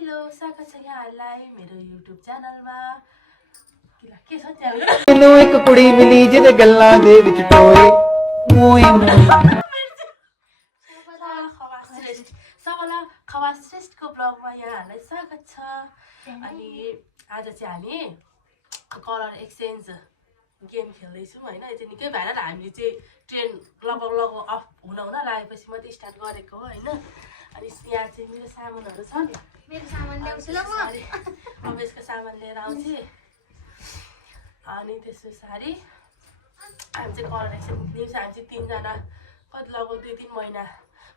Hello स्वागत छ यहाँहरूलाई मेरो YouTube च्यानलमा के छ त्यहाँ ਨੂੰ ਇੱਕ ਕੁੜੀ ਮਿਲੀ ਜਿਹਦੇ ਗੱਲਾਂ ਦੇ ਵਿੱਚ ਟੋਏ ਮੋਏ सबैलाई खवास श्रेष्ठको ब्लगमा यहाँहरूलाई स्वागत छ। अनि आज चाहिँ हामी कलर एक्सचेन्ज गेम खेल्दैछौँ होइन। यो चाहिँ निकै भएर हामीले चाहिँ ट्रेन लगभग अफ हुन लागेपछि मात्रै स्टार्ट गरेको हो होइन। अनि यहाँ चाहिँ मेरो सामानहरू छ नि, मेरो सामान ल्याउँछु ल म। अब यसको सामान लिएर आउँछु। अनि त्यस पछाडि हामी चाहिँ कलर एक्सचेन्ज लिन्छ। हामी चाहिँ तिनजना कति लगभग 2-3 महिना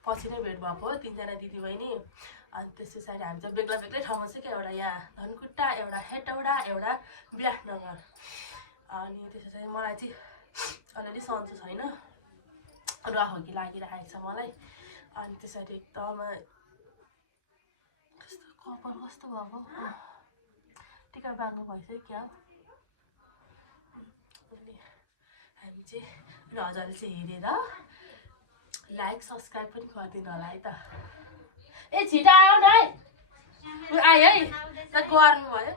पछि नै भेट भएको हो, तिनजना दिदीबहिनी। अनि त्यस पछाडि हामी चाहिँ बेग्ला बेग्लै ठाउँमा छ क्या, एउटा यहाँ धनकुट्टा, एउटा हेटौडा, एउटा विराटनगर। अनि त्यस पछाडि मलाई चाहिँ अलिअलि सन्चो छैन, रखोकी लागिरहेको छ मलाई। अनि त्यसरी एकदम कस्तो कपाल कस्तो भएको, टिका बाँध्नु भइसक्यो क्या। अनि हामी चाहिँ हजुरले चाहिँ हेरेर लाइक सब्सक्राइब पनि गरिदिनु होला है त। ए छिटो आऊ न है, आयो है त गर्नु भयो।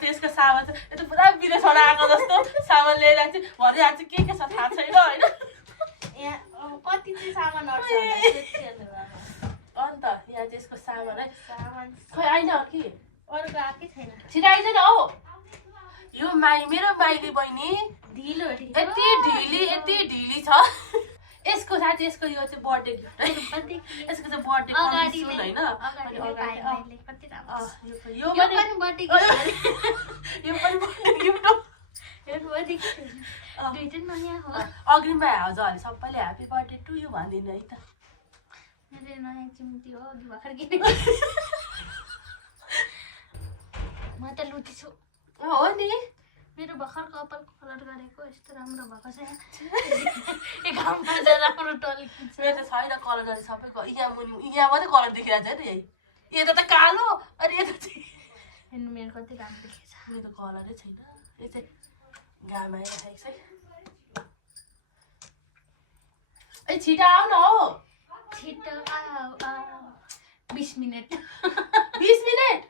त्यसको सामान चाहिँ यता पुरा विदेशबाट आएको जस्तो सामान लिएर चाहिँ भरे आज के छ थाहा छैन होइन। कति चाहिँ सामानहरू छ अन्त यहाँ चाहिँ यसको सामान है, खोइ आइन कि अरूको आएकै छैन। छिटो आइज न हौ। यो मेरो माइली बहिनी ढिलो यति ढिली छ। यसको साथी यसको यो चाहिँ बर्थडे गिफ्ट है, यसको चाहिँ बर्थडे अगाडि होइन। यो पनि बर्थडे गिफ्ट हो। अग्रिममा हजुरहरूले सबैले ह्याप्पी बर्थडे टु यु भनिदिनु है त। मेरो नयाँ चिम्टी हो, भर्खर किनेको। म त लुटी छु हो नि, मेरो भर्खर कपालको कलर गरेको यस्तो राम्रो भएको छ। घाममा जाँदा राम्रो टल्किन्छ। मेरो त छैन कलर गर्ने, सबैको यहाँ मुनि यहाँ मात्रै कलर देखिरहेको छ नि। यता त कालो, अनि यता चाहिँ हेर्नु मेरो कति राम्रो देखिन्छ। मेरो त कलरै छैन, यो चाहिँ घाम आइरहेको छ है। ए छिटो आऊ न हौ। छिटो आऊ 20 मिनट 20 मिनट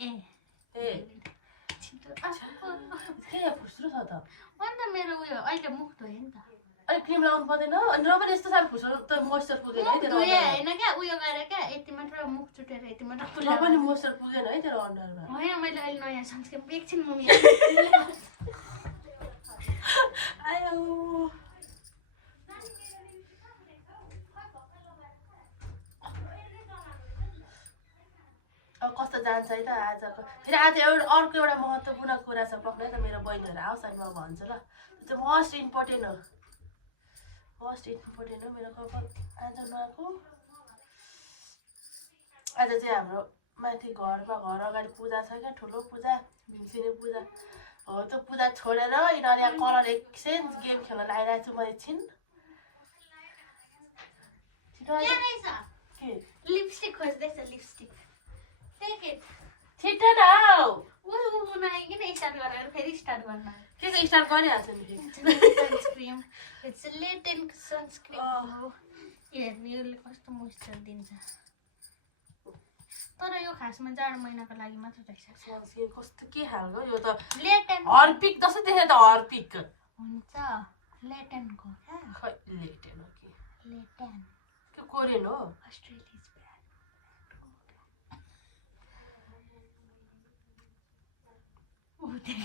ए छिटो के फुस्रो छ त। अन्त मेरो उयो अहिले मुख धोयो नि त। अलिक क्रिम लगाउनु पर्दैन। अनि र पनि यस्तो साह्रो फुस्रो त मोइस्चर पुगेन है तेरो। धोयो होइन क्या, उयो गरेर क्या यति मात्र मुख चुटेर यति मात्र र पनि मोइस्चर पुगेन है तेरो अनुहारमा। होइन मैले अहिले नयाँ सनस्क्रिन एकछिन मम्मी आयो अब कस्तो जान्छ है त आजको। फेरि आज अर्को एउटा महत्त्वपूर्ण कुरा छ, पक्कै त मेरो बहिनीहरू आओस् अनि म भन्छु ल। त्यो चाहिँ मोस्ट इम्पोर्टेन्ट हो, मोस्ट इम्पोर्टेन्ट हो मेरो कपाल आज नआएको। आज चाहिँ हाम्रो माथि घर अगाडि पूजा छ क्या, ठुलो पूजा, भिन्सिने पूजा हो। त्यो पूजा छोडेर यिनीहरू यहाँ कलर एक्सचेन्ज गेम खेल्न लागिरहेको छु म एकछिन। के लिपस्टिक खोज्दैछ, लिपस्टिक छिटो न हौ। नआइकन स्टार्ट गरेर फेरि स्टार्ट गर्न के चाहिँ स्टार्ट गरिहाल्छ नि। सनस्क्रिन इट्स लेटेन्ट सनस्क्रिन हो। हेर्नु यसले कस्तो मोइस्चर दिन्छ। तर यो खासमा जाडो महिनाको लागि मात्र रहेछ। सनस्क्रिन कस्तो के खालको यो त लेटेन्ट हर्पिक जस्तो देख्यो त, हर्पिक हुन्छ लेटेन्टको क्या। खै लेटेन हो कि लेटेन्ट के कोरियन हो। अस्ट्रेलिया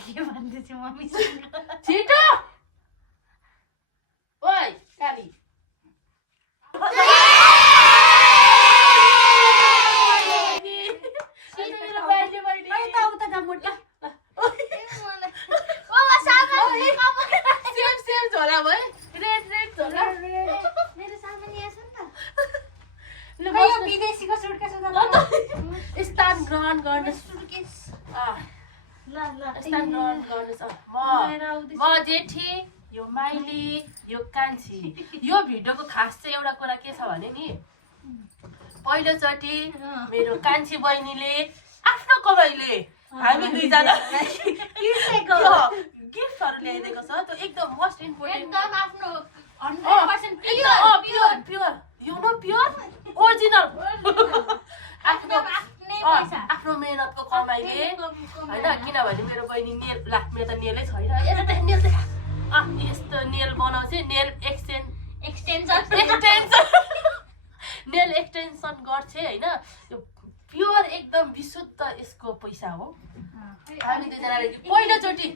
के भन्दैछ मम्मी छिटो ओइ काली सेम झोला भयो, रेड झोला। मेरो सामान यहाँ छ नि त। ल विदेशीको सुटकेस स्थान ग्रहण गर्न सुटकेस स्थान ग्रहण गर्नुहोस्। म जेठी, यो माइली, यो कान्छी। यो भिडियोको खास चाहिँ एउटा कुरा के छ भने नि, पहिलोचोटि मेरो कान्छी बहिनीले आफ्नो कमाइले हामी दुईजना गिफ्ट ल्याइदिएको छ त्यो एकदम मोस्ट इम्पोर्टेन्ट एकदम आफ्नो 100% pure pure you know pure original आफ्नो मेहनतको कमाइले होइन किनभने मेरो बहिनी नेल मेरो त नेलै छैन यस्तो नेल बनाउँछ नेल एक्सटेन्सन नेल एक्सटेन्सन गर्छ होइन प्योर एकदम विशुद्ध यसको पैसा हो हामी दुईजनाले पहिलोचोटि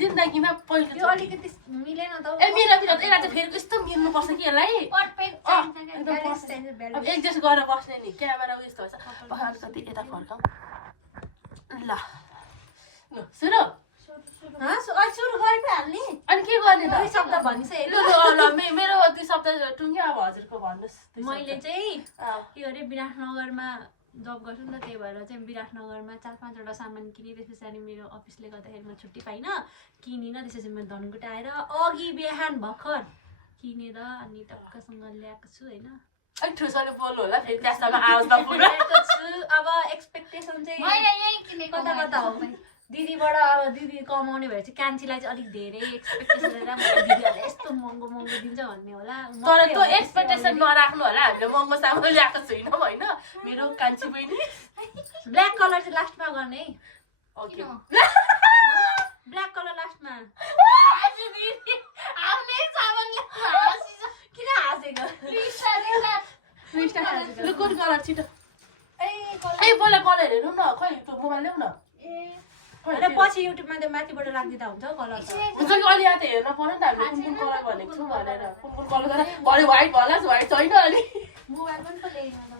जिन्दगीमा पहिलो अलिकति मिलेन त यसलाई चाहिँ फेरि यस्तो मिल्नुपर्छ कि यसलाई अब एडजस्ट गरेर बस्ने नि क्यामेरा यस्तो हुन्छ अलिकति यता फर्काउँ ल सुरु सुरु गरि पो हाल्ने अनि के गर्ने त शब्द भनिस मेरो 2 शब्द टुङ्ग्यो अब हजुरको भन्नुहोस् मैले चाहिँ के अरे विराटनगरमा जब गर्छु नि त त्यही भएर चाहिँ विराटनगरमा 4-5 वटा सामान किनेँ त्यस पछाडि मेरो अफिसले गर्दाखेरि म छुट्टी पाइनँ किनिनँ त्यसपछि म धनकुट आएर अघि बिहान भर्खर किनेर अनि टक्कसँग ल्याएको छु होइन अलिक ठुसोले बोल्नु होला फेरि त्यहाँसम्म आवाज नपुग्नु छु अब एक्सपेक्टेसन चाहिँ मैले यही किनेको कता कता हो दिदीबाट अब दिदी कमाउने भए चाहिँ कान्छीलाई चाहिँ अलिक धेरै एक्सपेक्टेसन लिएर दिदीहरूले यस्तो महँगो महँगो दिन्छ भन्ने होला तर त्यो एक्सपेक्टेसन नराख्नु होला हामीले महँगो सामान ल्याएको छैनौँ होइन मेरो कान्छी बहिनी ब्ल्याक कलर चाहिँ लास्टमा गर्ने है ओके ब्ल्याक कलर लास्टमा किन हाँसेको लु कुन कलर छिटो ए पहिला कलर हेरौँ न खै त्यो मोबाइल ल्याऊ न होइन पछि युट्युबमा त्यो माथिबाट राखिदिँदा हुन्छ कलर हुन्छ कि अहिले यहाँ त हेर्न पर्यो नि त हामीले कुन कलर भनेको छौँ भनेर कुन कलर गरेर भरे व्हाइट होला व्हाइट छैन अनि मोबाइल पनि त ल्याइदिनु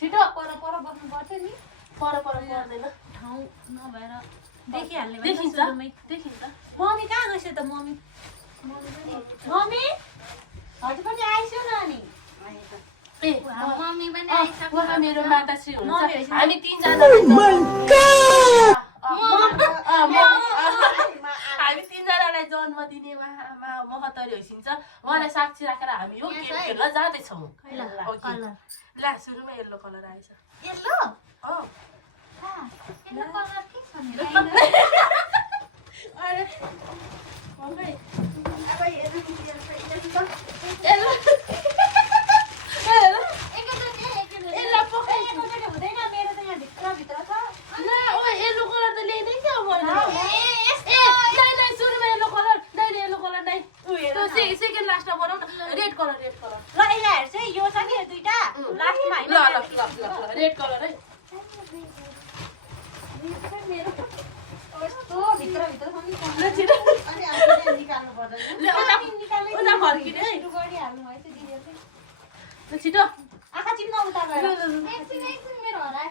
छिटो पर बस्नु पर्थ्यो नि पर पर्दैन ठाउँ नभएर देखिहाल्ने देखिन्छ मम्मी कहाँ गएछ त मम्मी मम्मी हजुर पनि आइसो न अनि मम्मी पनि आइसक्यो मेरो माताश्री हुनुहुन्छ हामी 3 जना हामी 3 जनालाई जन्म दिने महतरी होइसिन्छ उहाँलाई साक्षी राखेर हामी यो गेम खेल्न जाँदैछौँ ल सुरुमा येल्लो कलर आएछ येल्लो येल्लो कलर के छ सेकेन्ड लास्टमा बनाऊ न रेड कलर ल यसलाई चाहिँ यो छ नि दुईटा लास्टमा हैन ल रेड कलर है कस्तो भित्र पनि अनि हामीले निकाल्नु पर्दैन उता फर्किने है सुरु गरिहाल्नु भएछ दिदीहरुले ल छिटो आँखा चिम्न उता गएर एकछिन मेरो हराए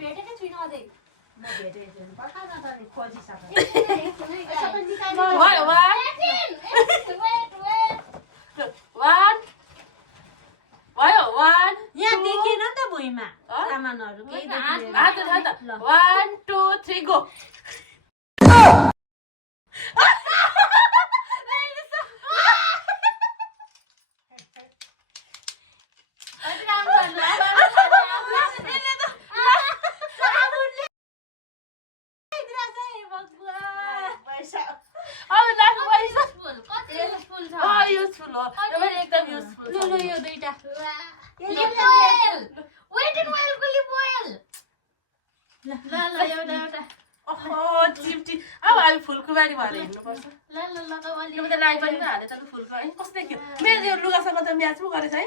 भेटेकै छुइनँ अझै म भेटेको छैन पक्का न त खोजिसक्यो यहाँ देखिएन नि त भुइँमा सामानहरू केही देखिएन 1 2 3 गो युजफुल हो एकदम युजफुल ल यो दुईटा चिप्टी अब हामी फुलकुमारी भएर हिँड्नुपर्छ लाइ पनि हाले त फुलको है कस्तो देखियो मेरो यो लुगासँग त म्याच पो गरेछ है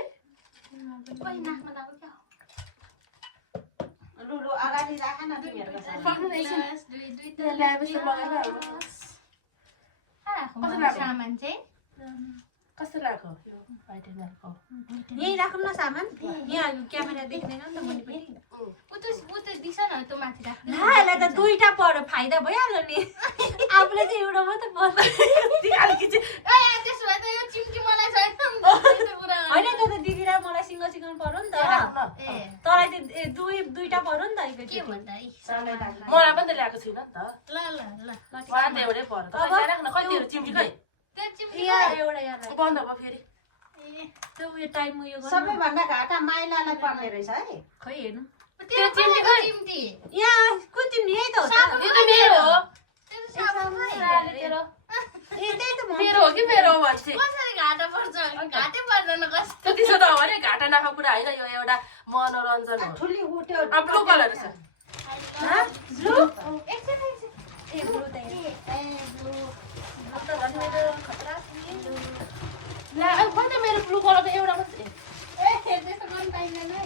लुलु अगाडि राख न तिमीहरुको सामान चाहिँ कस्तो लाग्यो यो व्हाइट एन्डको यही राखौँ न सामान यहाँ क्यामेरा देख्दैन नि त मैले पनि दिस न त्यो माथि राख ला यसलाई त दुईटा पर्यो फाइदा भइहाल्यो नि आफूले चाहिँ एउटा मात्रै पर्छ त्यसो भए त यो चिम्टी मलाई छैन होइन त्यो त दिदी र मलाई सिङ्गल सिङ्गल पर्यो नि त तँलाई चाहिँ दुईटा पर्यो नि त के भन्दा मलाई पनि त ल्याएको छैन नि त ल उहाँ त एउटै पर्यो तपाईँ राख्न कति चिम्टी खै एउटा यहाँ बन्द भयो फेरि त्यो उयो टाइम उयो गर्नु सबैभन्दा घाटा माइलालाई पर्ने रहेछ है खै हेर्नु त्यो चिम्टी खै चिम्टी यहाँ को चिम्नी यही त हो त यो त मेरो हो तेरो साबुन तेरो ए त्यही त म मेरो हो कि मेरो हो भन्छ कसरी घाटा पर्छ घाटै पर्दैन कस्तो त्यसो त हो भने घाटा नाफा कुरा होइन यो एउटा मनोरञ्जन हो ठुली उठ्यो अब ब्लू कलर छ ब्लू एकछिन ए ब्लू त ला अब खोइ त मेरो ब्लू कलर त एउटा मात्रै त्यस्तो गर्नु पाइँदैन है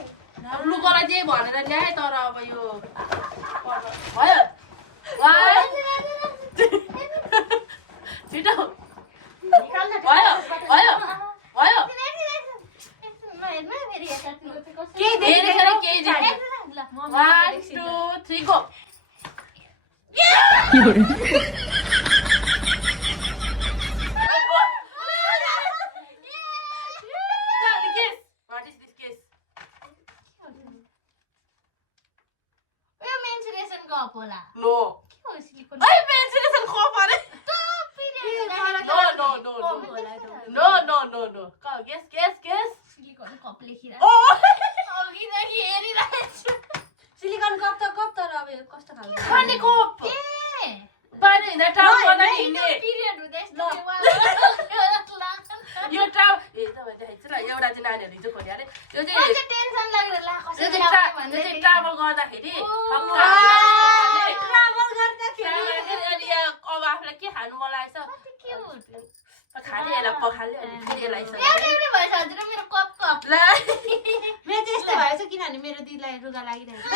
ब्लू कलर जे भनेर ल्याएँ तर अब यो भयो भयो छिटो भयो भयो भयो केही हेरेर केही देखेँ 1 2 3 go What is this case? यो मेन्सुरेसनको अप होला No. के हो सिलिकोन I menstruation खप अरे No. Guess. सिलिकोन कप लेखिरा Oh. अघिदेखि हेरिरहेको छु सिलिकन कप तर अब यो कस्तो खालको खाने कप ए बाहिर हिँड्दा ट्राभल गर्दा हिँड्ने पिरियड हुँदैछ यो ट्राभल ए तपाईँ देखाइन्छ ल एउटा चाहिँ नानीहरूले हिजो खोल्यो अरे यो चाहिँ टेन्सन लागेर ला यो कसरी चाहिँ ट्राभल गर्दाखेरि ट्राभल गर्दाखेरि अनि अब आफूलाई के खानु मन लागेछ खाने यसलाई पखाल्यो अनि फेरि यसलाई एउटै भएछ हजुर मेरो कप ला मेरो चाहिँ यस्तो भएछ किनभने मेरो दिदीलाई रुगा लागिरहेको छ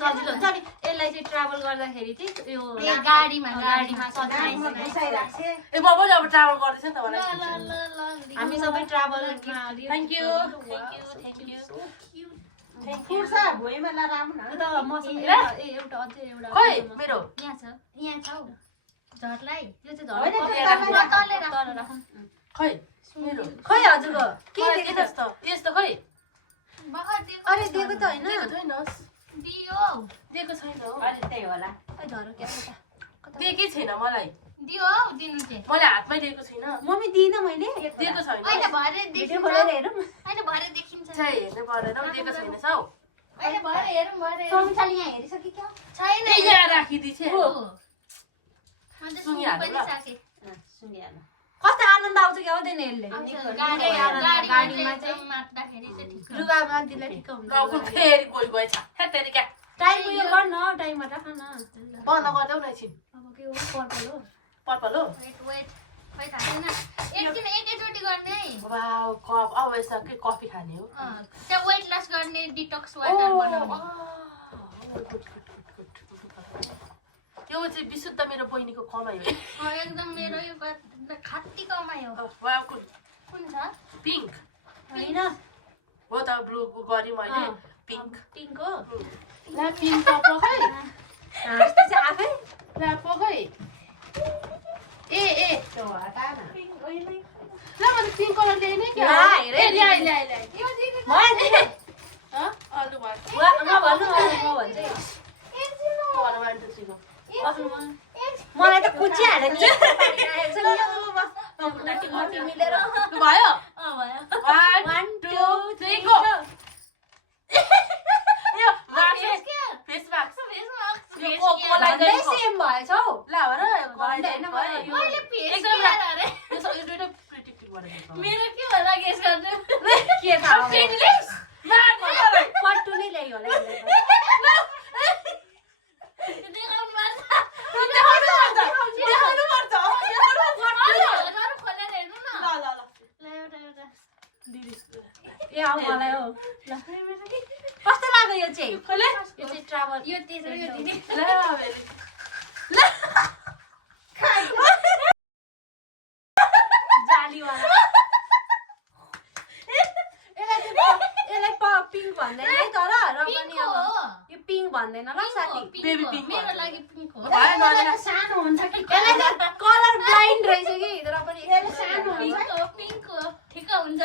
सजिलो हुन्छ नि यसलाई चाहिँ ट्राभल गर्दाखेरि चाहिँ यो गाडीमा सजिलो ए म पनि अब ट्राभल गर्दैछ नि त मलाई हामी सबै ट्राभल थ्याङ्क यू भुइँमा लाराम न त मसँग एउटा अझै एउटा खोइ मेरो यहाँ छ झर्लाई यो चाहिँ खै मेरो खै हजुरको के त्यस्तो खै अरे दिएको त होइन दिएको छैन हो त्यही होला धर दिएकै छैन मलाई दियो दिनु चाहिँ मैले हातमै दिएको छैन मम्मी दिइनँ मैले दिएको छैन अहिले भरे भिडियो देखिन्छ खोलेर हेरौँ अहिले भरे देखिन्छ छै हेर्नु परेन दिएको छैन हौ अहिले भरे हेरौँ भरे समिताले यहाँ हेरिसक्यो क्या छैन ए यहाँ राखिदिए मैले सुनिहाल्नु पनि ल। साके सुनिहाल्नु कस्तो आनन्द आउँछ कि आउँदैन यसले गाडीमा चाहिँ मात्दाखेरि चाहिँ ठिक रुगामा दिलाई ठिक हुन्छ गाउँको फेरि गइ गएछ हेतेरी क्या टाइम उयो गर्न टाइममा राख न बन्द गरिदेऊ न एकछिन अब के हो पर्पल हो पर्पल हो वेट खै थाहा छैन एकदिन एकैचोटि गर्ने है वाउ कप अब यसमा के कफी खाने हो त्यो वेट लस गर्ने डिटक्स वाटर बनाउने यो चाहिँ विशुद्ध मेरो बहिनीको कमाइ हो एकदम मेरो यो खाती कमायो वाउ कुन छ पिङ्क होइन हो त ब्लू गरी मैले पिङ्क पिङ्क हो ला पिङ्क कप खै हाँस्दै चाहिँ आफै ला पखै ए त्यो हटा न ला मैले पिङ्क कलर ल्याएँ नि क्या ला, हेर है। ल्याए भयो नि अलु भयो म भन्नु म भन्छु मलाई त कुचिहाल्यो नि मिलेर भयो भयो 1 2 3 गो यो फेस मास्क यो कोलाई भन्दै सेम भएछ हौ ला हो र भन्दै होइन मैले फेस एकदम केयर अरे यो दुईटा प्रिडिक्टिभ गरेको मेरो के होला गेस गर्नु के थाहा अब? फिटलेस पट्टु नै ल्यायो होला यसले देखाउनु पर्छ देखाउनु पर्छ अरू खोलेर हेर्नु न ल एउटा ए आऊ मलाई हो ल कस्तो लाग्यो यो चाहिँ खोले यो चाहिँ ट्राभल यो तेस्रो यो दिदी जालीवाला यसलाई पिङ्क भन्दैन है तर र पनि पिङ्क अब हो यो पिङ्क भन्दैन ल साथी बेबी पिङ्क मेरो लागि पिङ्क हो भयो नदेला सानो हुन्छ कि यसलाई चाहिँ कलर ब्लाइन्ड रहेछ कि तर पनि सानो पिङ्क हो ठिक हुन्छ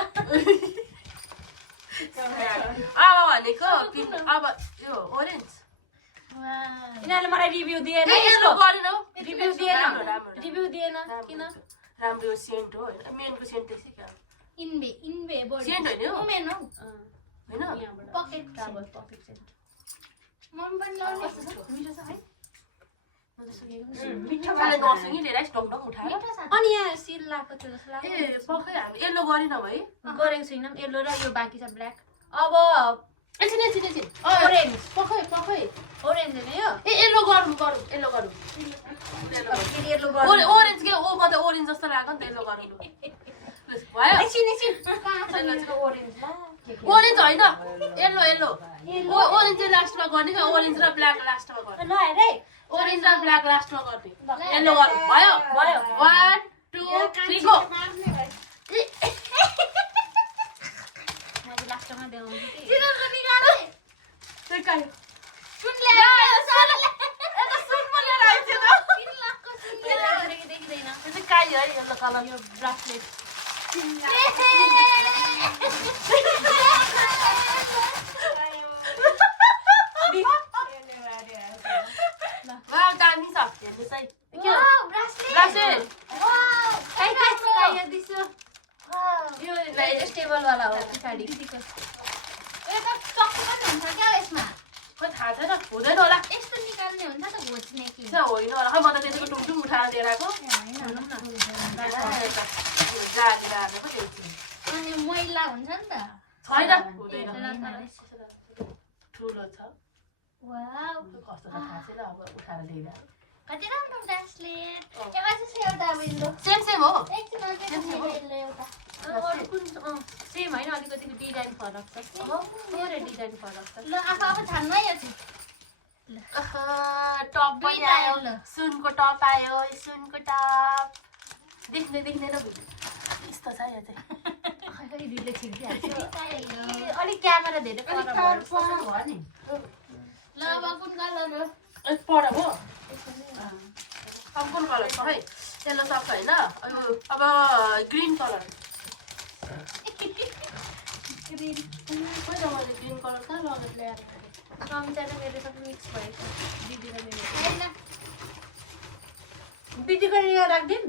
अब भनेको पिङ्क अब यो ओरेन्ज यिनीहरूले मलाई रिभ्यू दिएन यसो यसको गरेन हौ रिभ्यू दिएन राम्रो, राम्रो। रिभ्यू दिएन किन राम्रो यो सेन्ट हो मेनको सेन्ट त्यसै क्या इन्भे बडी सेन्ट होइन हो वुमेन हौ होइन यहाँबाट pocket travel pocket scent mummy पनि लाउने मिठो छ है म त सुनेको मलाई नसुँगी लिएर आइस डङडङ उठाएर मिठो छ अनि यहाँ सिल लाएको थियो जस्तो लाग्यो ए पक्कै हामी येल्लो गरेन है गरेको छुइनँ येल्लो र यो बाँकी छ ब्ल्याक अब एकछिन एकछिन एकछिन ओरेन्ज पक्कै ओरेन्ज होइन यो ए येल्लो गरौँ येल्लो गरौँ फेरि येल्लो गर्नु ओरेन्ज के ओ म त ओरेन्ज जस्तो लाग्यो नि त येल्लो गरौँ भयो एकछिन ओरेन्ज ला ओरेन्ज होइन येल्लो येल्लो ओरेन्ज चाहिँ लास्टमा गर्ने कि ओरेन्ज र ब्ल्याक लास्टमा गर्ने ल हेर है ओरेन्ज र ब्ल्याक लास्टमा गर्ने येल्लो गरौँ भयो 1 2 3 गो मैले लास्टमा देखाउँछु कि तिनीहरुको निकाल्ने त्यही काई सुन ल्याएर यता सुन पनि लिएर आइछ त 3 लाखको सुन देखिँदैन यो चाहिँ काई है येल्लो कलर यो ब्रासलेट वाउ दामी छ हेर्नुहोस् है के वाउ ब्रासलेट ब्रासलेट काई दिसो यो एडजस्टेबल वाला हो पछाडि यो त चक्कु पनि हुन्छ क्या यसमा खोइ थाहा छैन हुँदैन होला यस्तो निकाल्ने हुन्छ त घोच्ने कि चाहिँ होइन होला खै म त त्यसको टुङटुङ उठाएर लिएर आएको गाडी गाडी पो त्यो अनि मैला हुन्छ नि त छैन हुँदैन ठुलो छ वाउ कस्तो छ थाहा छैन अब उठाएर लिएर कति राम्रो ब्रासलेट यो अझै छ एउटा विन्डो सेम सेम हो एकछिन अझै मेरो एउटा अरू कुन सेम होइन अलिकति डिजाइन फरक छ थोरै डिजाइन फरक छ ल आफू अब छान्नु है यो चाहिँ टप पनि दुईटा आयो ल। सुनको टप आयो सुनको टप देख्ने देख्ने र यस्तो छ यो चाहिँ खै दिदीले छिर्दिहाल्छ दुईटा हेर्नु। अलिक क्यामेरा धेरै पर भयो नि ल अब कुन कलर हो पर हो अब कुन कलर छ है येल्लो सक्छ होइन अब ग्रिन कलर खोइ त मैले ग्रिन कलर कहाँ लगेर ल्याएर कम्प्युटर र मेरो सबै मिक्स भएको दिदी र मेरो होइन दिदीको यहाँ राखिदिउँ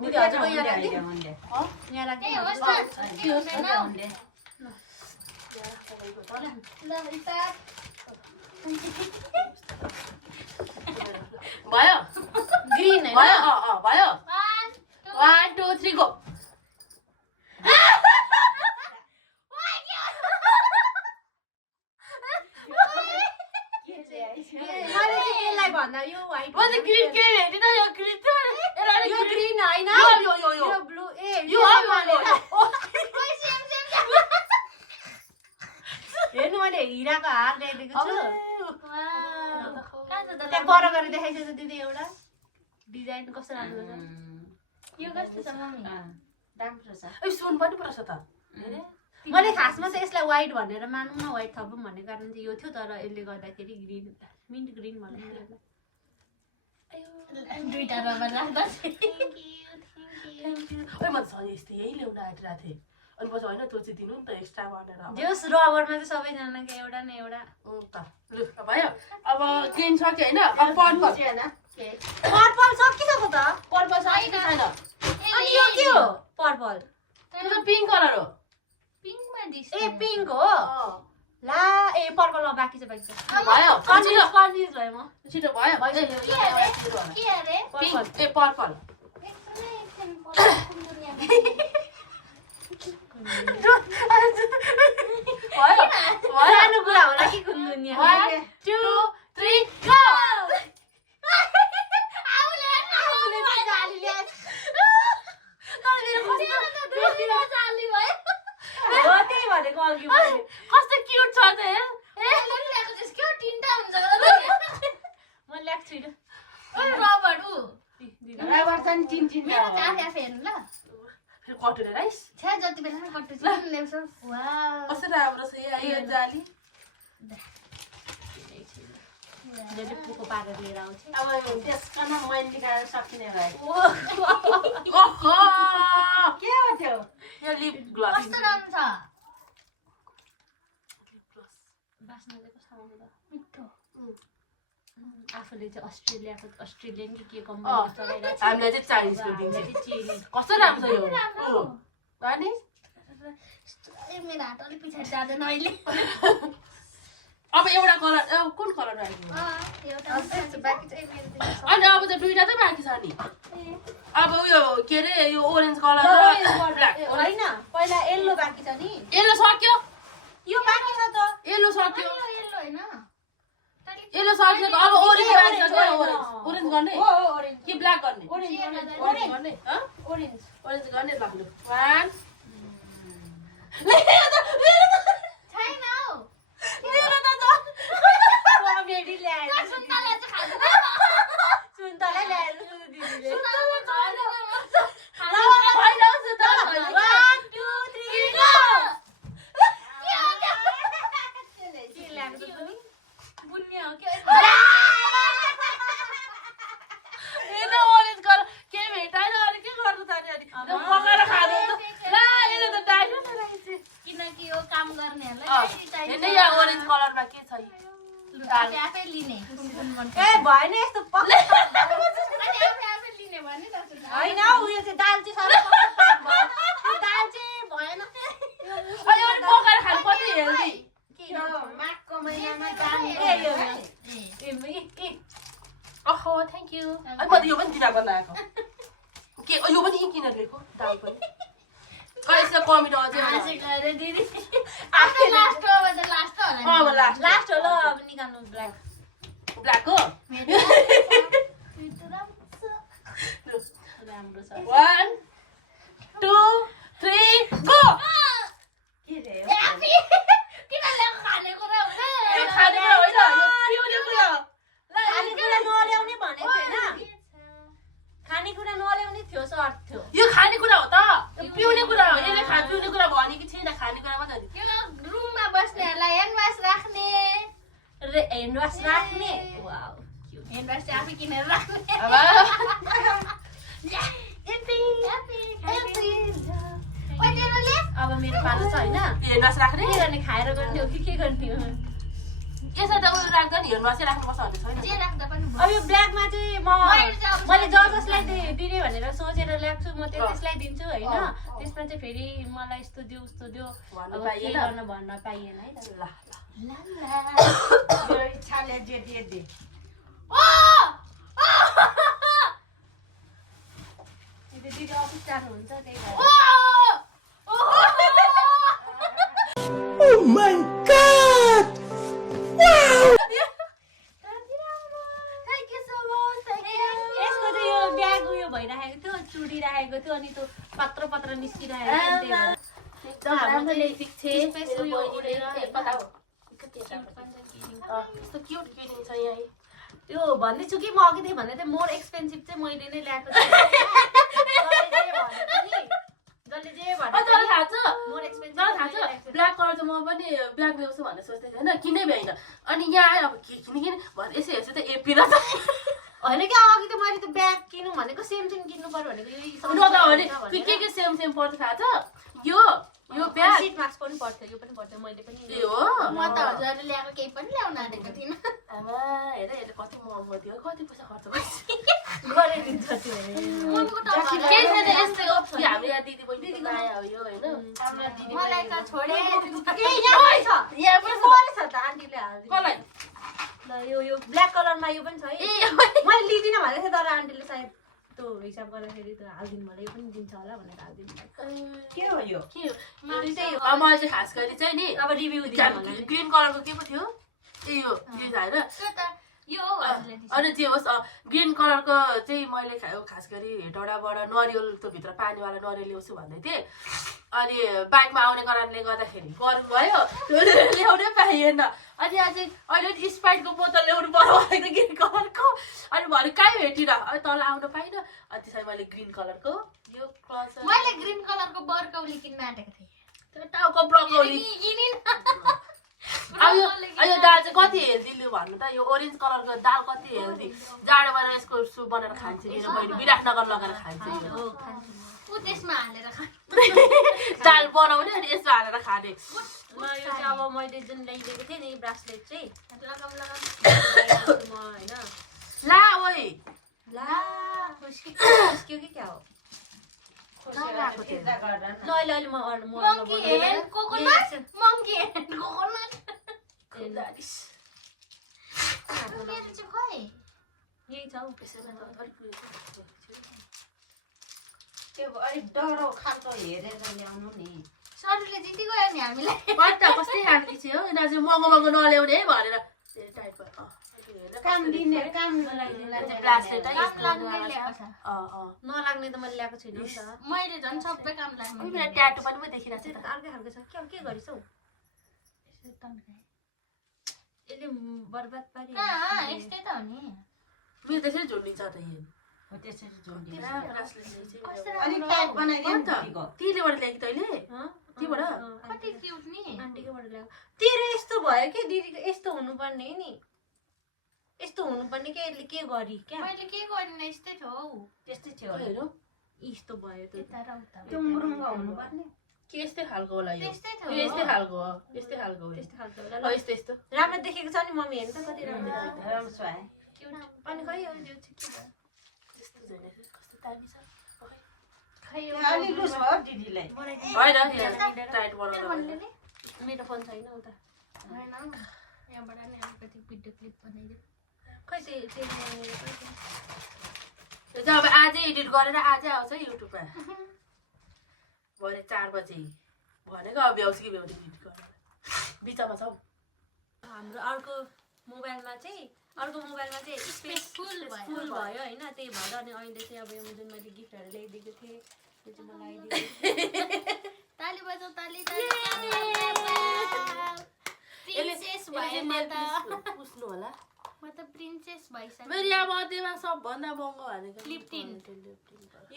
दिदी हजुरको यहाँ राखिदिउँ यहाँ त्यही राखिदिउँ होस् न के हुँदैन ल स्टार्ट भयो ग्रिन होइन भयो भयो 1 2 1 2 3 गो मैले चाहिँ यसलाई भन्दा यो व्हाइट म त ग्रिन के हेरिन यो ग्रिन थियो यो ग्रिन होइन यो यो यो यो ब्लू ए यो हेर्नु मैले हिराको हार ल्याइदिएको छु कहाँ छ त त्यहाँ पर गरेर देखाइसकेको छु दिदी एउटा डिजाइन कस्तो राम्रो छ यो कस्तो छ मम्मी राम्रो छ ए सुन पनि पुरा छ त मैले खासमा चाहिँ यसलाई व्हाइट भनेर मानौँ न व्हाइट थपौँ भन्ने कारण चाहिँ यो थियो तर यसले गर्दाखेरि ग्रिन मिन्ट ग्रिन भनौँ न यसलाई दुईटा रबर राख्दा ओइ म त यस्तै यही ल्याउन आँटिरहेको थिएँ अनि पछि होइन त्यो चाहिँ दिनु नि त एक्स्ट्रा भनेर जोस् रबरमा चाहिँ सबैजनाको एउटा न एउटा त लु भयो अब ग्रिन सक्यो होइन अब पर्पल पर्पल सकिसक्यो त पर्पल छ कि छैन अनि यो के हो पर्पल त्यो त पिङ्क कलर हो पिङ्कमा दिस ए पिङ्क हो ला ए पर्पलमा बाँकी छ भयो कन्फ्युज भयो म छिटो भयो के अरे पिङ्क ए पर्पल एकछिन कुन दुनियाँमा भयो सानो कुरा होला कि कुन दुनियाँ 1 2 3 गो हो त्यही भनेको अघि मैले कस्तो क्युट छ त हेर म ल्याएको छुइनँ रबर ऊ दिदी हेर्नु ल फेरि कटुरे राइस छ्या जति बेला पनि कट्टु चाहिँ ल्याउँछ वाउ कस्तो राम्रो छ यो जाली जहिले पुको पारेर लिएर आउँछ अब त्यसको न मैले निकालेर सकिने भयो के हो त्यो यो लिप ग्लस कस्तो राम्रो छ बास्ना चाहिँ कस्तो आउँछ त मिठो आफूले चाहिँ अस्ट्रेलियन के कम्पनी चलाइरहेको छ हामीलाई चाहिँ चाइनिजको हामीलाई दिन्छ चाहिँ चेरी कस्तो राम्रो छ यो अनि मेरो हात अलिक पछाडि जाँदैन अहिले अब एउटा कलर कुन कलर राख्नु अनि अब त दुईटा त बाँकी छ नि अब उयो के अरे यो ओरेन्ज कलर र ब्ल्याक होइन पहिला येल्लो बाँकी छ नि येल्लो सक्यो यो बाँकी छ त येल्लो सक्यो येल्लो हैन येल्लो सक्यो अब ओरेन्ज बाँकी छ ओरेन्ज गर्ने हो ओरेन्ज कि ब्ल्याक गर्ने ओरेन्ज ओरेन्ज गर्ने ओरेन्ज ओरेन्ज गर्ने लाग्नु 1 छैन हौ कमेडी ल्याएर सुन्तला चाहिँ खाँदैन सुन्तला ल्याएर दिदीले किनकि यो काम गर्नेहरूलाई ओरेन्ज कलरमा के छ आफै लिने ए भएन यस्तो अनि आफै लिने भने त होइन उयो चाहिँ दाल चाहिँ साह्रो पाक भयो त्यो दाल चाहिँ भएन पकाएर खानु कति हेल्दी माघको महिनामा दाल ओहो थ्याङ्क यू म त यो पनि दिना बनाएको के यो पनि किनेर ल्याएको दाल पनि यसको कमिट अझै दिदी आफ्टर लास्ट हो भने लास्ट होला अब लास्ट लास्ट हो ल अब निकाल्नु ब्ल्याक ब्ल्याकको राम्रो छ 1 2 3 गो ह्यापी तिमीले खानेकुरा हुँदैन यो खानेकुरा होइन यो पिउने कुरा खानेकुरा नल्याउने भनेको होइन खानेकुरा नल्याउने थियो सर्ट थियो यो खानेकुरा हो त यो पिउने कुरा हो यसले पिउने कुरा भनेको छैन खानेकुरा मात्रै हो यो रुममा बस्नेहरूलाई ह्यान्ड वास राख्ने ह्यान्ड वास राख्ने वाउ ह्यान्ड वास चाहिँ आफै किनेर राख्ने अब अब मेरो पालो छ होइन हेर्नुहोस् राख्ने के गर्ने खाएर गर्ने हो कि के गर्ने हो यसो त उयो राख्दा नि हेर्नुहोस् राख्नुपर्छ भन्ने छैन जे राख्दा पनि अब यो ब्ल्याकमा चाहिँ मैले जसलाई दिने भनेर सोचेर ल्याएको छु म त्यसलाई दिन्छु होइन त्यसमा चाहिँ फेरि मलाई यस्तो दियो उस्तो दियो भन्न अब के पाइएन। गर्न भन्न पाइएन है त ल मेरो इच्छाले जे दे दिदी अफिस जानुहुन्छ त्यही भएर Oh my God! यसको चाहिँ यो ब्याग उयो भइराखेको थियो चुडी राखेको थियो अनि त्यो पत्र पत्र निस्किरहेको थियो त्यही भएर एकदम राम्रो लेखिक छ उयो उडेर कता हो यस्तो क्युट किनिङ छ यहाँ त्यो भन्दैछु कि म अघि थिएँ भन्दै थिएँ मोर एक्सपेन्सिभ चाहिँ मैले नै ल्याएको छु जसले जे भने तर थाहा छ मोर तर एक्सपेन्सिभ थाहा छ ब्ल्याक कलर चाहिँ म पनि ब्ल्याक ल्याउँछु भनेर सोच्दै थिएँ होइन किनै भ्याइन अनि यहाँ आएर अब के किने भनेर यसो हेर्छु त एपी र त होइन कि अघि त मैले त ब्याग किन्नु भनेको सेम किन्नु पर्यो भनेको न त भने के सेम पर्छ थाहा छ यो ब्याग सिट मास्क पनि पर्थ्यो यो पनि पर्थ्यो मैले पनि ए हो म त हजुरले ल्याएको केही पनि ल्याउन आँटेको थिइनँ आमा हेर यसले कति महँगो थियो कति पैसा खर्च गर्छ गरिदिन्छ त्यो मम्मीको त केही छैन यस्तै हो हाम्रो यहाँ दिदी बहिनीको माया हो यो होइन मलाई त छोडे ए यहाँ छ यहाँ पनि छ। छ त आन्टीले हालिदिनु कसलाई ल यो ब्ल्याक कलरमा यो पनि छ है ए मैले लिदिनँ भनेको थिएँ तर आन्टीले सायद त्यो हिसाब गर्दाखेरि त्यो हालिदिनु मलाई यो पनि दिन्छ होला भनेर हालिदिनु के हो यो के हो मैले चाहिँ खास गरी चाहिँ नि अब रिभ्यू दिनु ग्रिन कलरको के पो थियो ए यो ग्रिन होइन त्यो त यो हो हजुरले दिन्छ अनि जे होस् ग्रिन कलरको चाहिँ मैले खास गरी हेटौँडाबाट नरिवल त्यो भित्र पानीवाला नरिवल ल्याउँछु भन्दै थिएँ अनि बाइकमा आउने कारणले गर्दाखेरि गरम भयो ल्याउनै पाइएन अनि अझै अहिले स्प्राइटको बोतल ल्याउनु पर्यो भनेको ग्रिन कलरको अनि भरे कहीँ भेटिनँ अनि तल आउनु पाइनँ अनि त्यसरी मैले ग्रिन कलरको यो क्लच मैले ग्रिन कलरको बर्कौली किन्न आँटेको थिएँ टाउको ब्रोकोली अब यो दाल चाहिँ कति हेल्दी लियो भन्नु त यो ओरेन्ज कलरको दाल कति हेल्दी जाडो भएर यसको सुप बनाएर खान्छ मेरो बहिनी विराटनगर लगेर खान्छ ऊ त्यसमा हालेर खा दाल बनाउने अनि यसमा हालेर खाने यो चाहिँ अब मैले जुन ल्याइदिएको थिएँ नि ब्रासलेट चाहिँ लगाम होइन ला ओइ ला खुस्क्यो कि क्या हो ल अहिले अहिले monkey hand coconut monkey hand coconut जानिस मेरो चाहिँ खै यही छ हौ। त्यो अलिक डह्रो खालको हेरेर ल्याउनु नि सरले जिति गयो नि हामीलाई पत्ता कस्तै खालको चाहिँ हो यिनीहरू चाहिँ महँगो महँगो नल्याउने है भनेर काम दिने काम ब्रासलेट काम लाग्ने ल्याएको छ नलाग्ने त मैले ल्याएको छुइनँ नि त। मैले झन् सबै काम लाग्ने मेरो ट्याटु पनि म देखिरहेको छु त्यो त अर्कै खालको छ। के गरिस् हौ? यसले बर्बाद पारि यस्तै त हो नि मेरो त्यसरी झुन्डिन्छ त यो हो त्यसरी जोड्ने कस्तो अलिक टाइट बनाइदियो नि त तिलेबाट ल्याएँ कि तैँले तीबाट कति क्युट नि आन्टीकोबाट ल्याएको। तेरो यस्तो भयो कि दिदीको यस्तो हुनुपर्ने नि। यस्तो हुनुपर्ने के यसले के गरी क्या मैले के गरिन यस्तै थियो हौ त्यस्तै थियो हेरौँ यस्तो भयो त। यता र उता टुङ्रुङ्ग हुनुपर्ने के यस्तै खालको होला यो त्यस्तै थियो यो यस्तै खालको हो यस्तै खालको हो त्यस्तो खालको हो होला। यस्तो यस्तो राम्रो देखेको छ नि मम्मी हेर्नु त कति राम्रो देखेको। राम्रो छ है अनि खै यो चाहिँ के भयो? त्यस्तो झुन्डेको कस्तो दामी छ खै यो अलिक लुज भयो दिदीलाई होइन टाइट बनाउनु भन्ने नि मेरो फोन छैन उता। होइन यहाँबाट नि अलिकति भिडियो क्लिप बनाइदियो खै त्यो यो चाहिँ अब आजै एडिट गरेर आजै आउँछ युट्युबमा भरे 4 बजे भनेको अब भ्याउँछ कि भ्याउँदैन एडिट गरेर बिचमा छौ हाम्रो अर्को मोबाइलमा चाहिँ स्पेस फुल फुल भयो होइन त्यही भएर अनि अहिले चाहिँ अब यो जुन मैले गिफ्टहरू ल्याइदिएको थिएँ त्यो चाहिँ मलाई आइदिएको। ताली बजाऊ ताली ताली प्रिन्सेस भयो म त पुस्नु होला म त प्रिन्सेस भइसक्यो मेरो यहाँ मध्येमा सबभन्दा महँगो भनेको लिप्टिन।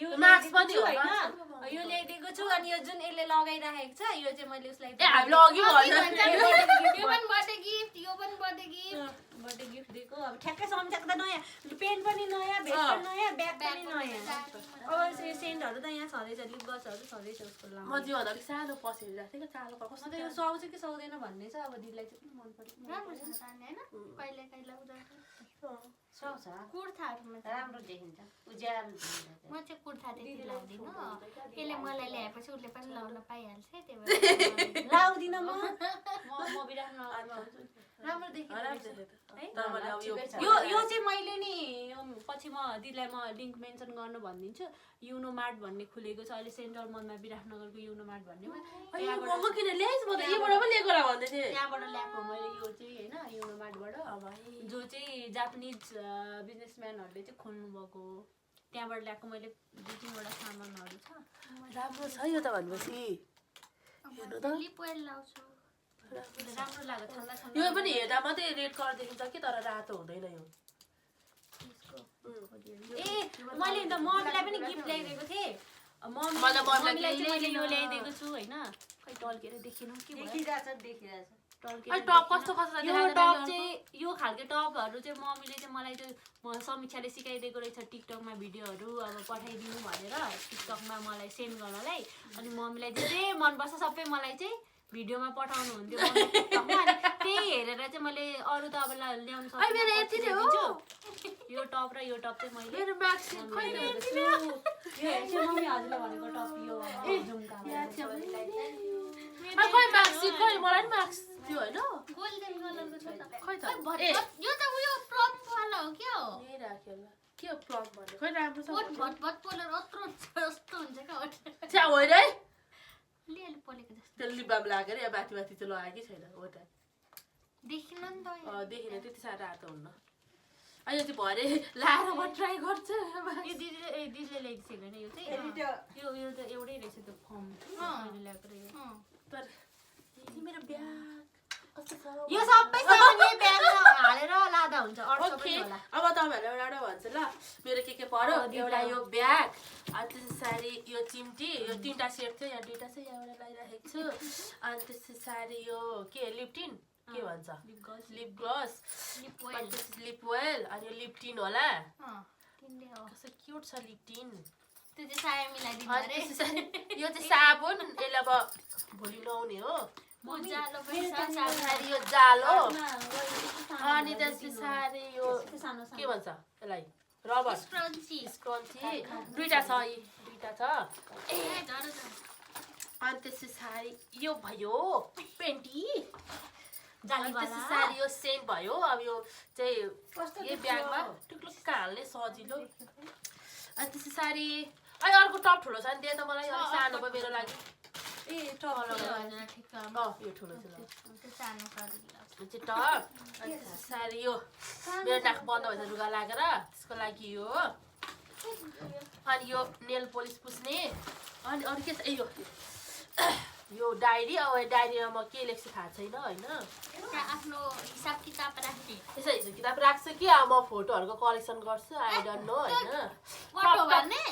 यो मास्क पनि ल्याइदिएको छु हो, होइन मास्क पनि हो। यो ल्याइदिएको छु अनि यो जुन यसले लगाइराखेको छ यो चाहिँ मैले उसलाई ए हामीले अघि यो भन्छ पनि बर्थडे गिफ्ट यो पनि बर्थडे गिफ्ट बर्थडे गिफ्ट दिएको। अब ठ्याक्कै सम्झेको त नयाँ पेन पनि नयाँ भेस्ट पनि नयाँ ब्याग पनि नयाँ। अब सेन्टहरू त यहाँ छँदैछ लिप ग्लसहरू छँदैछ उसको म लागि। चाहिँ भन्दा अलिक सानो पसिरहेको थिएँ कि कालो कलर म कस्तो त यो सुहाउँछ कि सुहाउँदैन भन्ने छ। अब दिदीलाई चाहिँ पनि मन पऱ्यो। राम्रो छ तान्ने होइन कहिले कहिले उनीहरू सुहाउँछ कुर्ताहरूमा चाहिँ राम्रो देखिन्छ उज्यालो देखिन्छ म चाहिँ कुर्ता त्यति लाउँदिनँ त्यसले मलाई ल्याएपछि उसले पनि लाउन पाइहाल्छ त्यही भएर लाउँदिनँ म बिरानो राम्रो देखिन्छ तर मैले अब यो यो चाहिँ मैले नि पछि म दिदीलाई म लिङ्क मेन्सन गर्नु भनिदिन्छु। युनो मार्ट भन्ने खुलेको छ अहिले सेन्ट्रल मलमा विराटनगरको युनो मार्ट भन्नेमा महँगो किन ल्याइस् म त यहीँबाट पनि लिएको होला भन्दै थिएँ त्यहाँबाट ल्याएको मैले यो चाहिँ होइन युनो मार्टबाट जो चाहिँ जापानिज बिजनेसम्यानहरूले चाहिँ खोल्नु भएको हो। त्यहाँबाट ल्याएको मैले 2-3वटा सामानहरू छ। राम्रो छ यो त भनेपछि हेर्नु त लिप ओइल लाउँछु राम्रो लाग्यो ठन्डा ठन्डा। यो पनि हेर्दा मात्रै रेड कलर देखिन्छ कि तर रातो हुँदैन यो ए मैले त मम्मीलाई पनि गिफ्ट ल्याइदिएको थिएँ। मम्मीलाई चाहिँ मैले यो ल्याइदिएको छु होइन। खै टल्केर देखिन के भयो देखिरहेछ देखिरहेछ अनि टप कस्तो कस्तो यो टप चाहिँ यो खालको टपहरू चाहिँ मम्मीले चाहिँ मलाई चाहिँ समीक्षाले सिकाइदिएको रहेछ टिकटकमा भिडियोहरू अब पठाइदिनु भनेर टिकटकमा मलाई सेन्ड गर्नलाई। अनि मम्मीलाई जे जे मनपर्छ सबै मलाई चाहिँ भिडियोमा पठाउनु हुन्थ्यो टिकटकमा। अनि त्यही हेरेर चाहिँ मैले अरू त अब ल्याउनु सक्छु। यो टप र यो टप चाहिँ मैले मेरो म्याक्सिम खै यो मम्मी हजुरले भनेको टप यो झुम्का खै म्याक्सिम खै मलाई पनि म्याक्स थियो होइन गोल्डन कलरको छ त खै त यो त उयो प्लम वाला हो क्या हो यही राख्यो होला के हो प्लम भन्ने खै राम्रो छ ओठ भट भट पोलेर यत्रो जस्तो हुन्छ क्या ओठ छ्या होइन है अलिअलि पोलेको जस्तो त्यो लिबाम लागेर या माथि माथि चाहिँ लगायो कि छैन हो त देखिन नि त देखिन त्यति साह्रो रातो हुन्न यो चाहिँ भरे लाएर म ट्राई गर्छु यो दिदीले ल्याइदिएको होइन यो चाहिँ यो त एउटै रहेछ त्यो फर्म मैले ल्याएको रहेछ। तर मेरो ब्याग कस्तो छ यो सबै सामान यही ब्यागमा हालेर लाँदा हुन्छ अरू ओके सबै होला। अब तपाईँहरूलाई एउटा भन्छु ल मेरो के पर्यो एउटा यो ब्याग अनि त्यसरी यो चिम्टी यो 3टा सेट थियो यहाँ 2टा छ यहाँबाट लगाइराखेको छु अनि त्यसरी यो के लिप्टिन के भन्छ लिप ग्लस लिप ओइल अनि यो लिप्टिन होला तिनले हो कस्तो क्युट छ लिप्टिन त्यो चाहिँ साया मिलाइदिनु अनि अरे त्यसरी यो चाहिँ साबुन यसले अब भोलि नुहाउने हो उज्यालो पनि छ त्यसरी यो जालो अनि त्यस पछाडि यो के भन्छ यसलाई रबर स्क्रन्ची स्क्रन्ची 2टा छ यी 2टा छ ए झर अनि त्यस पछाडि यो भयो पेन्टी जालीवाला साडी यो सेन्ट भयो अब यो चाहिँ यही ब्यागमा टुक्लुक्क हाल्ने सजिलो अनि त्यसै साडी अहिले अर्को टप ठुलो छ नि त्यही त मलाई अलिक सानो भयो मेरो लागि ए टप ठिक यो ठुलो छ त्यो सानो सजिलो चाहिँ टप अनि साडी यो मेरो नाक बन्द भएछ लुगा लागेर त्यसको लागि यो हो अनि यो नेल पोलिस पुस्ने अनि अरू के छ ए यो डायरी अब डायरीमा म के लेख्छु थाहा छैन होइन त्यहाँ आफ्नो हिसाब किताब राख्ने त्यसै हिसाब किताब राख्छु कि अब म फोटोहरूको कलेक्सन गर्छु आई डोन्ट नो होइन अटो भन्ने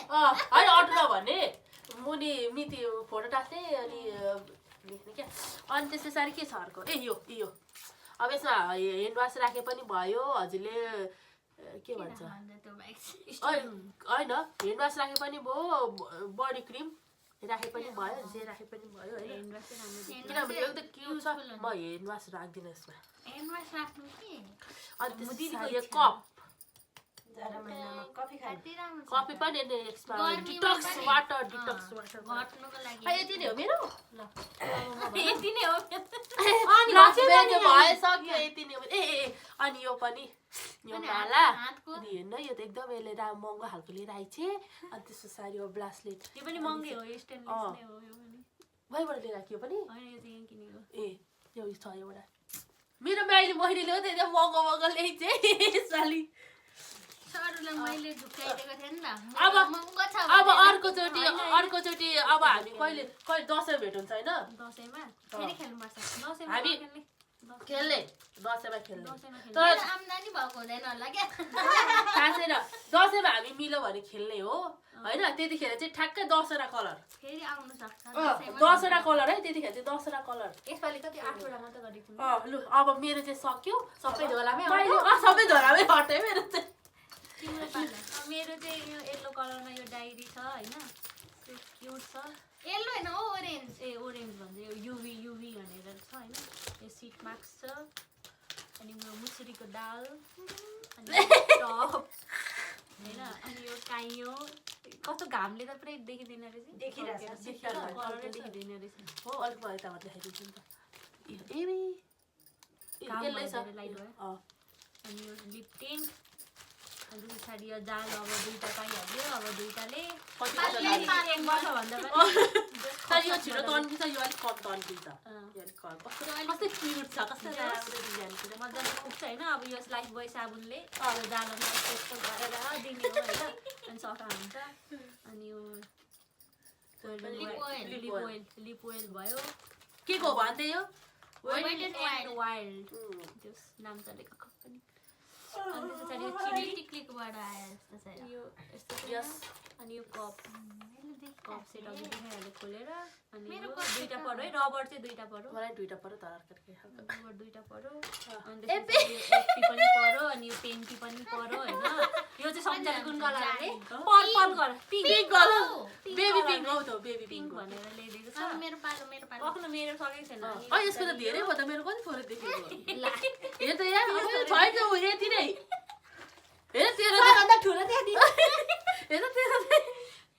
होइन अटो नभने मुनि मिति फोटो टाँच्ने अनि लेख्ने क्या अनि त्यस पछाडि के छ अर्को ए यो अब यसमा ह्यान्ड वास राखे पनि भयो हजुरले के भन्छ होइन ह्यान्ड वास राखे पनि भयो बडी क्रिम राखे पनि भयो जे राखे पनि भयो होइन किनभने एकदम क्युट छ म ह्यान्ड वास राख्दिनँ यसमा अनि त्यसपछि यो कप कफी पनि यसमा डिटक्स वाटर यति नै हो मेरो यति नै हो भइसक्यो यति नै हो ए अनि यो पनि यो माला अनि हेर्नु यो त एकदम यसले महँगो खालको लिएर आइछ अनि त्यस पछाडि यो ब्रासलेट यो पनि महँगै हो स्टेनलेस नै हो यो पनि भइबाट लिएर आएको पनि हैन यो चाहिँ किनेको ए यो छ एउटा मेरो मैले ल्याउँदै थियो महँगो ल्याइछ साली सरलाई मैले ढुकाइदिएको थिएँ नि त अब महँगो छ अब अर्कोचोटि अब हामी कहिले दसैँ भेट हुन्छ होइन दसैँमा फेरि खेल्नुपर्छ दसैँमा हामी खेल्ने दसैँमा खेल्ने तर मेरो आम्दानी भएको हुँदैन होला क्या थाहा छैन दसैँमा हामी मिल्यो भने खेल्ने हो होइन त्यतिखेर चाहिँ ठ्याक्कै दसवटा कलर फेरि आउनु सक्छ दसवटा कलर है त्यतिखेर चाहिँ दसवटा कलर यसपालि कति 8 वटा मात्र गरेको थियौँ लु अब मेरो चाहिँ सक्यो सबै झोलामै सबै झोलामै हट्यो मेरो चाहिँ मेरो चाहिँ यो येल्लो कलरमा यो डायरी छ हैन त्यो क्युट छ येल्लो हैन ओरेन्ज ए ओरेन्ज भन्छ यो युभी भनेर छ हैन यो सिट मार्क्स छ अनि यो मुसुरीको दाल अनि टप हैन अनि यो काइयो कस्तो घामले त पुरै देखिदैन रहेछ कलरै देखिदैन रहेछ हो अलिक भयो त देखाइदिन्छु नि त लाइट भयो अनि यो लिप टिन्ट अनि पछाडि यो जाल अब दुईटा पाइहाल्यो अब दुईटाले एक वर्ष भन्दा पनि यो छिटो तन्किन्छ यो अलिक कम तन्किन्छ कस्तो क्युट छ कस्तो राम्रो डिजाइनको मजाले पुग्छ होइन अब यो लाइफ बोय साबुनले यो जालमा यस्तो गरेर दिने हो होइन अनि सफा हुन्छ अनि यो लिप ओइल भयो के को भन्थे यो वाइल्ड त्यो नाम चलेको कप पनि अनि त्यस पछाडि यो चिनी टिक्लीकोबाट आयो जस्तो छ यो यस्तो यस अनि यो कप सेट अघि देखाइहाल्यो खोलेर अनि यो दुईटा पऱ्यो है रबर चाहिँ दुईटा पऱ्यो मलाई दुईटा पऱ्यो तर रबर दुईटा पऱ्यो अनि त्यसपछि यो एफटी पनि पऱ्यो अनि यो पेन्टी पनि पऱ्यो होइन यो चाहिँ सम्झाले कुन कलरले purple colour pink colour baby pink हौ त बेबी पिङ्क पिङ्क भनेर ल्याइदिएको छ मेरो पालो पक्न मेरो सकेको छैन यसको त धेरै भयो त मेरो कति फरक देखेको हेर त यार छैन उ यति नै हेर तेरो भन्दा ठुलो त्यहाँनिर हेर तेरो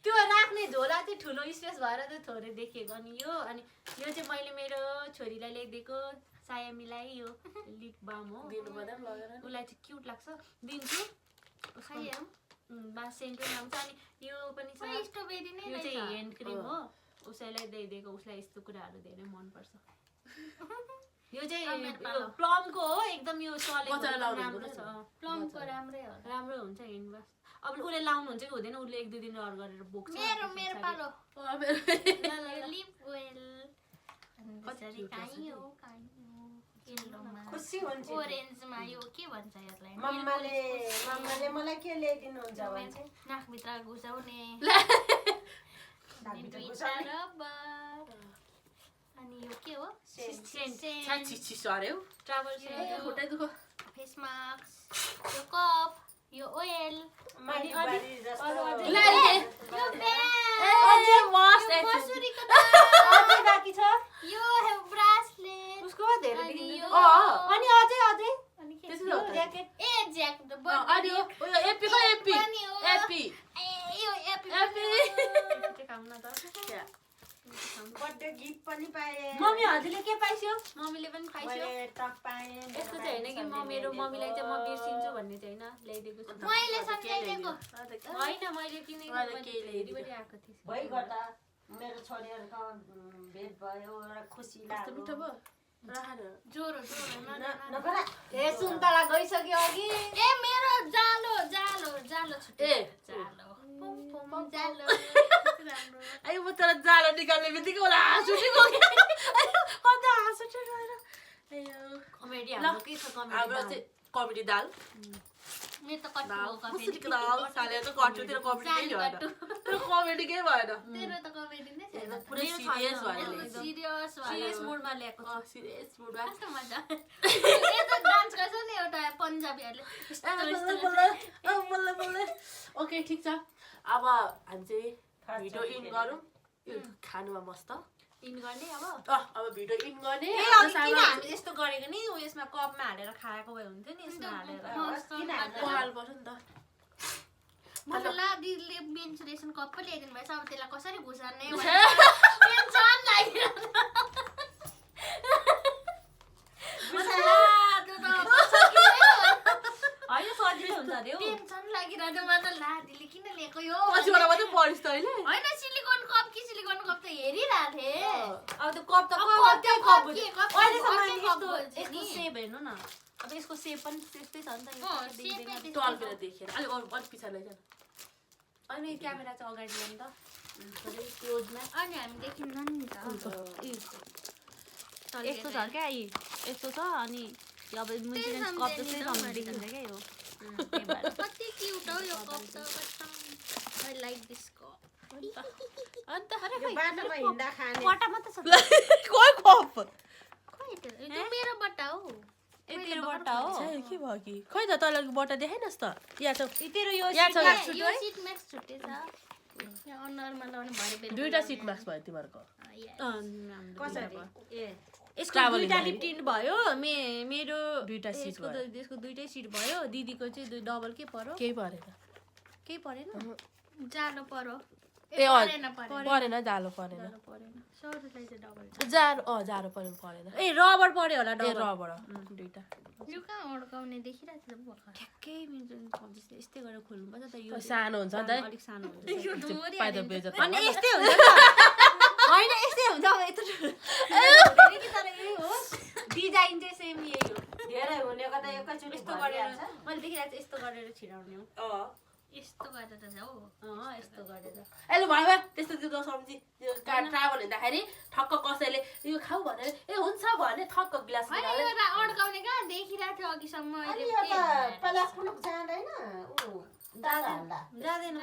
त्यो राख्ने झोला चाहिँ ठुलो स्पेस भएर चाहिँ थोरै देखिएको अनि यो चाहिँ मैले मेरो छोरीलाई ल्याइदिएको सायामीलाई यो लिप बाम हो दिनु पर्दा लगेर उसलाई चाहिँ क्युट लाग्छ दिन्छु बा सेन्टै लाउँछ अनि यो पनि छ स्ट्रबेरी नै यो चाहिँ ह्यान्ड क्रिम हो उसैलाई ल्याइदिएको उसलाई यस्तो कुराहरू धेरै मनपर्छ यो चाहिँ प्लमको हो एकदम यो चलेको राम्रो छ प्लमको राम्रै हो राम्रो हुन्छ ह्यान्ड वास अब उसले लाउनुहुन्छ कि हुँदैन उसले 1-2 दिन अरू गरेर बोक्छ मेरो पालो लिप ओइल अनि काइयो येल्लोमा खुसी हुन्छ ओरेन्जमा यो के भन्छ यसलाई मम्माले मलाई के ल्याइदिनुहुन्छ भन्छ नाकभित्र घुसाउने नाकभित्र रबर अनि यो के हो छिछि सर्यो ट्राभल खुट्टै दुख फेस मास्क यो कप यो ओइल माडी जस्तो यो मसुरीको अझै बाँकी छ यो ब्रासलेट उसको धेरै देखिन्छ अनि अझै अनि त्यसो हो ज्याकेट ज्याकेट अनि यो एपी को एपी यो एपी चाहिँ काम न त बर्थडे गिफ्ट पनि पाएँ मम्मी हजुरले के पाइस्यो मम्मीले पनि पाइस्यो मैले टप पाएँ यस्तो चाहिँ होइन कि म मेरो मम्मीलाई चाहिँ म बिर्सिन्छु भन्ने चाहिँ होइन ल्याइदिएको छु मैले सम्झाइदिएको होइन मैले किनेको हेरिवरि आएको थिएँ भइगर्दा मेरो छोरीहरूको भेट भयो र खुसी लाग्यो जोरो नगर ए सुन्तला गइसक्यो अघि ए मेरो जालो छुट्टै जालो जालो आई म तर जालो निकाल्ने बित्तिकै होला हाँस उठेको अन्त हाँस उठेको होइन कमेडी हाम्रो के छ हाम्रो कमेडी चाहिँ कमेडी दाल मेरो त कट्टु मुसुरीको दाल साले त कट्टुतिर कमेडी केही भएन तर कमेडी केही भएन तेरो त कमेडी नै छैन पुरै सिरियस भएर सिरियस सिरियस मोडमा ल्याएको छु सिरियस मुडमा कस्तो मजा यो त डान्स गर्छ नि एउटा पन्जाबीहरूले बल्ल बल्ल ओके ठिक छ अब हामी चाहिँ भिडियो इन गरौँ यो खानुमा मस्त इन गर्ने अब अब भिडियो इन गर्ने ए अघि किन हामीले यस्तो गरेको नि उयसमा कपमा हालेर खाएको भए हुन्थ्यो नि यसमा हालेर पहाल पर्छ नि त मलाई ला दिदीले मेन्सुरेसन कप पो ल्याइदिनु भएछ अब त्यसलाई कसरी घुसार्ने टेन्सन लागिरहेको होइन सजिलो हुन्छ अरे हौ टेन्सन लागिरहेको मलाई त ला दिदीले किन ल्याएको यो पछिबाट मात्रै पढिस् त अहिले होइन सिलिकन कप त हेरिरहेको थिएँ अब त्यो कप त अहिलेसम्म यस्तो सेप हेर्नु न अब यसको सेप पनि त्यस्तै छ नि त यो टल्केर देखेर अलिक अलिक पछाडि लैजानु अनि यो क्यामेरा चाहिँ अगाडि ल्याउनु त क्लोजमा अनि हामी देखिन्न नि त यस्तो छ क्या यस्तो छ अनि अब मेन्टेनेन्स कप जस्तै सम्झ देखिन्छ क्या यो त्यही भएर कति क्युट हो यो कप त आई लाइक दिस कप अन्त यो बाटोमा हिँड्दा खाने पटा मात्र छ कोही कप खोइ त यो मेरो बट्टा हो ए तेरो बट्टा हो के भयो कि खै त तँलाई बट्टा देखाइनस् त यहाँ छ तेरो यो यहाँ छ यो सिट म्याक्स छुट्टै छ यहाँ अनुहारमा लगाउने भरे बेल दुईटा सिट मार्क्स भयो तिमीहरूको कसरी ए यसको दुईटा लिप्टिन भयो मेरो दुईटा सिट भयो यसको दुईटै सिट भयो दिदीको चाहिँ डबल के पर्यो केही परेन केही परेन जानु पर्यो ए परेन परेन जालो परेन सरुलाई चाहिँ डबल जारो परेन परेन ए रबर पर्यो होला ए डबल रबाट दुईटा यो कहाँ अड्काउने देखिरहेको छ भर्खर ठ्याक्कै यस्तै गरेर खोल्नुपर्छ त यो सानो हुन्छ नि त अलिक सानो हुन्छ पाइदा बेइज्जत अनि यस्तै हुन्छ त होइन यस्तै हुन्छ अब यत्रो कि तर यही हो डिजाइन चाहिँ सेम यही हो धेरै हुनेको त एकैचोटि यस्तो गरेर मैले देखिरहेको यस्तो गरेर छिराउने हो यस्तो गरेर जाऊ यस्तो गरेर अहिले भयो भयो त्यस्तो त्यो सम्झी त्यो ट्राभल हिँड्दाखेरि ठक्क कसैले यो खाऊ भनेर ए हुन्छ भने ठक्क ग्लास होइन यो अड्काउने कहाँ देखिरहेको थियो अघिसम्म अनि यो त पलासपुलुक जाँदैन दादा हाल्दा जाँदैन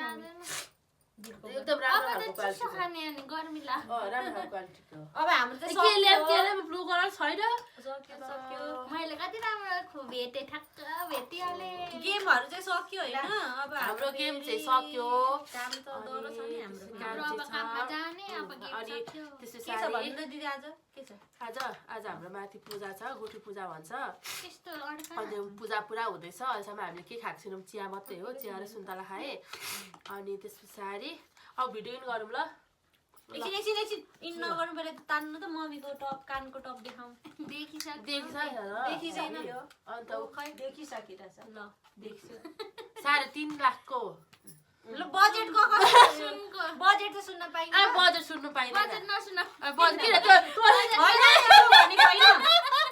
एकदम राम्रो खालको अब त चिसो खाने अनि गर्मी ला राम्रो खालको क्वालिटीको अब हाम्रो चाहिँ के ल्याब ब्लू कलर छैन सक्यो मैले कति राम्रो भेटेँ ठ्याक्क भेटिहालेँ गेमहरू चाहिँ सक्यो होइन अब हाम्रो गेम चाहिँ सक्यो काम त डर छ नि हाम्रो अब काममा जाने अब गेम अनि सक्यो त्यसै के छ भन्नु त दिदी आज के छ आज हाम्रो माथि पूजा छ गोठी पूजा भन्छ त्यस्तो अड्का अनि पूजा पुरा हुँदैछ अहिलेसम्म हामीले के खाएको छैनौँ चिया मात्रै हो चिया र सुन्तला खाएँ अनि त्यस पछाडि अब भिडियो इन गरौँ ल एकछिन इन नगर्नु पऱ्यो तान्नु त मम्मीको टप कानको टप देखाउँ देखिसकेन अन्त खै देखिसकिरहेछ ल देखिसक्यो 3.5 लाखको ल बजेटको बजेट त सुन्न पाइन्छ बजेट सुन्नु पाइँदैन बजेट नसुन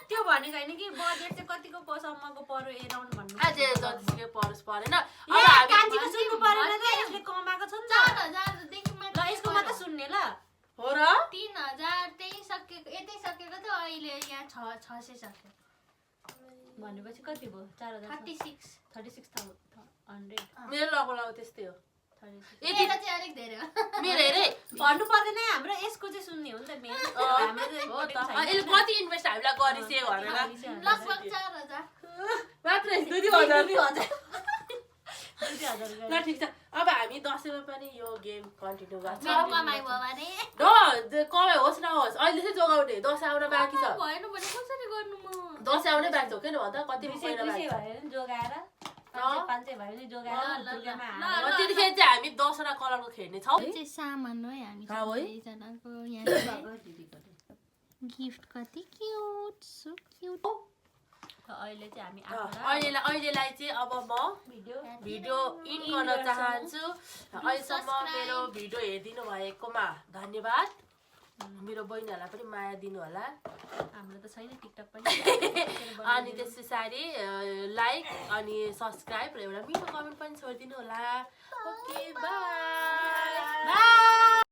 त्यो भनेको होइन कि बजेट चाहिँ कतिको सम्मको पर्यो एराउन्ड भन्नु आज जतिसुकै परोस् परेन कान्छीको सुन्नु परेन त यसले कमाएको छ नि त 4,000 देखि ल यसको मात्र सुन्ने ल हो र 3,000 त्यही सकेको यतै सकेको थियो अहिले यहाँ 600 सक्यो भनेपछि कति भयो 4,000 36,100 मेरो लगो त्यस्तै हो तेरो चाहिँ अलिक धेरै हो मेरो हेरे भन्नु पर्दैन हाम्रो यसको चाहिँ सुन्ने हो नि त मेन हो त अहिले कति इन्भेस्ट हामीलाई गरिसे भनेर लगभग 4,000 मात्रै 2,000 ल ठिक छ अब हामी दसैँमा पनि यो गेम कन्टिन्यू गर्छौँ कमाइ भयो भने कमाइ होस् नहोस् अहिले चाहिँ जोगाउने दसैँ आउन बाँकी छ भएन भने कसरी गर्नु म दसैँ आउनै बाँकी छ किन भन्दा कति महिना बाँकी छ जोगाएर 500 भयो भने जोगाएर दुर्गामा हालेर त्यतिखेर चाहिँ हामी 10वटा कलरको खेल्ने छौँ यो चाहिँ सामान हो हामी हो है? सबैजनाको यहाँ गिफ्ट कति क्युट सो क्युट अहिले चाहिँ हामी आफूलाई अहिलेलाई चाहिँ अब म भिडियो इन गर्न चाहन्छु अहिलेसम्म मेरो भिडियो हेरिदिनु भएकोमा धन्यवाद मेरो बहिनीहरूलाई पनि माया दिनु होला हाम्रो त छैन टिकटक पनि अनि त्यस पछाडि लाइक अनि सब्सक्राइब र एउटा मिठो कमेन्ट पनि छोडिदिनु होला ओके बाई